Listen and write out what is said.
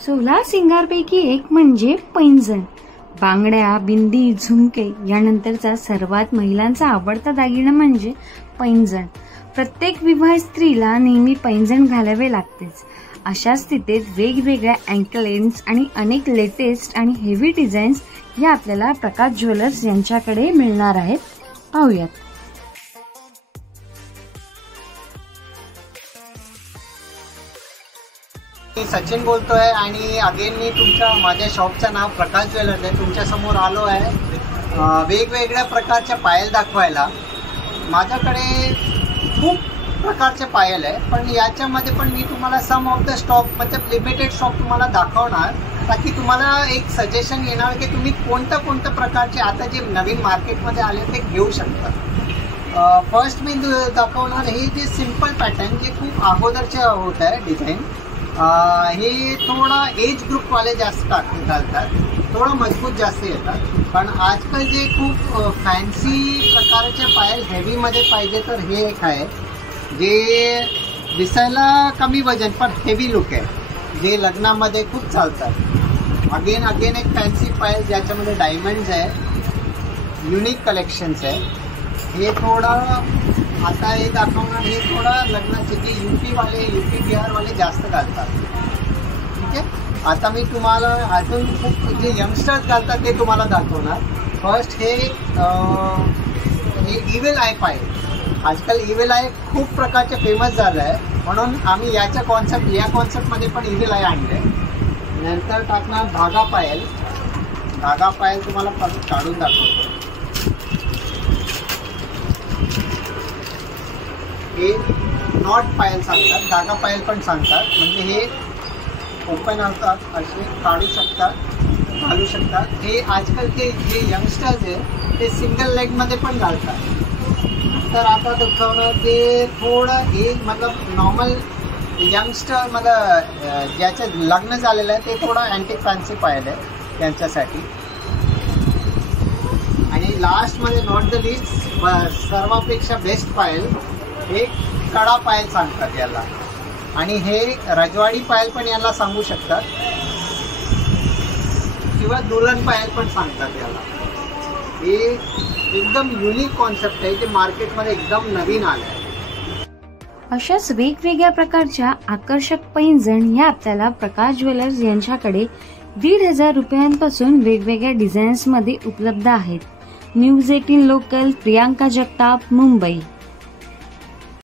16 सिंगारपैकी एक म्हणजे पैंजण. बांगड्या, बिंदी, झुमके यानंतरचा सर्वात महिलांचा आवडता दागिना म्हणजे पैंजण. प्रत्येक विवाहित स्त्रीला नेहमी पैंजण घालावे लागतेच. अशा स्थितीत वेगवेगळ्या अँकलेट्स आणि अनेक लेटेस्ट आणि हेवी डिझाईन्स या आपल्याला प्रकाश ज्वेलर्स यांच्याकडे मिळणार आहेत. पाहूयात. मी सचिन बोलतोय आणि अगेन मी माझ्या शॉपचं नाव प्रकाश ज्वेलर्स आहे. तुमच्या समोर आलो आहे वेगवेगळ्या प्रकारच्या पायल दाखवायला. माझ्याकडे खूप प्रकारचे पायल आहे, पण याच्यामध्ये पण मी तुम्हाला सम ऑफ द स्टॉक मतलब लिमिटेड स्टॉक तुम्हाला दाखवणार, ताकी तुम्हाला एक सजेशन येणार की तुम्ही कोणत्या प्रकारचे आता जे नवीन मार्केटमध्ये आले ते घेऊ शकता. फर्स्ट मी दाखवणार हे जे सिंपल पॅटर्न जे खूप अगोदरचे होत आहे डिझाईन. हे थोडा एज ग्रुपवाले जास्त घालतात, थोडं मजबूत जास्त येतात. पण आजकाल जे खूप फॅन्सी प्रकारचे पायल हेवीमध्ये पाहिजे तर हे एक आहे जे दिसायला कमी वजन पण हेवी लुक आहे, जे लग्नामध्ये खूप चालतात. अगेन एक फॅन्सी पायल ज्याच्यामध्ये डायमंड्स आहे, युनिक कलेक्शन्स आहे. हे थोडं आता हे दाखवणार, हे थोडं लग्नाचे जे यूपी बिहार वाले जास्त घालतात. ठीक आहे. आता मी तुम्हाला अजून खूप जे यंगस्टर्स घालतात ते तुम्हाला दाखवणार. फर्स्ट हे इव्हिल आय पायल. आजकाल इव्हिल आय खूप प्रकारचे फेमस झालं आहे, म्हणून आम्ही या कॉन्सेप्टमध्ये पण इव्हिल आय आणले. नंतर टाकणार धागा पायल. धागा पायल तुम्हाला काढून दाखवतो. हे नॉट पायल सांगतात, धागा पायल पण सांगतात. म्हणजे हे ओपन होतात, असे काढू शकतात, घालू शकतात. हे आजकालचे जे यंगस्टर्स आहे ते सिंगल लेगमध्ये पण घालतात. तर आता दाखवणं ते थोडं एज मतलब नॉर्मल यंगस्टर मतलब ज्याचं लग्न झालेलं आहे ते थोडं अँटिक फॅन्सी पायल आहे त्यांच्यासाठी. आणि लास्टमध्ये नॉट द लीस्ट सर्वापेक्षा बेस्ट पायल हे कडा पायल सांगतात याला. आणि हे रजवाडी पायल पण याला सांगू शकतात, किंवा दुल्हन पायल पण सांगतात याला. हे एकदम युनिक कॉन्सेप्ट आहे, जे मार्केटमध्ये एकदम नवीन आलं आहे. अशाच वेगवेगळ्या प्रकारच्या आकर्षक पैंजण या आपल्याला प्रकाश ज्वेलर्स यांच्याकडे 1,500 रुपयांपासून वेगवेगळ्या डिझाईन्समध्ये उपलब्ध आहेत. News 18 local, Priyanka Jagtap, Mumbai.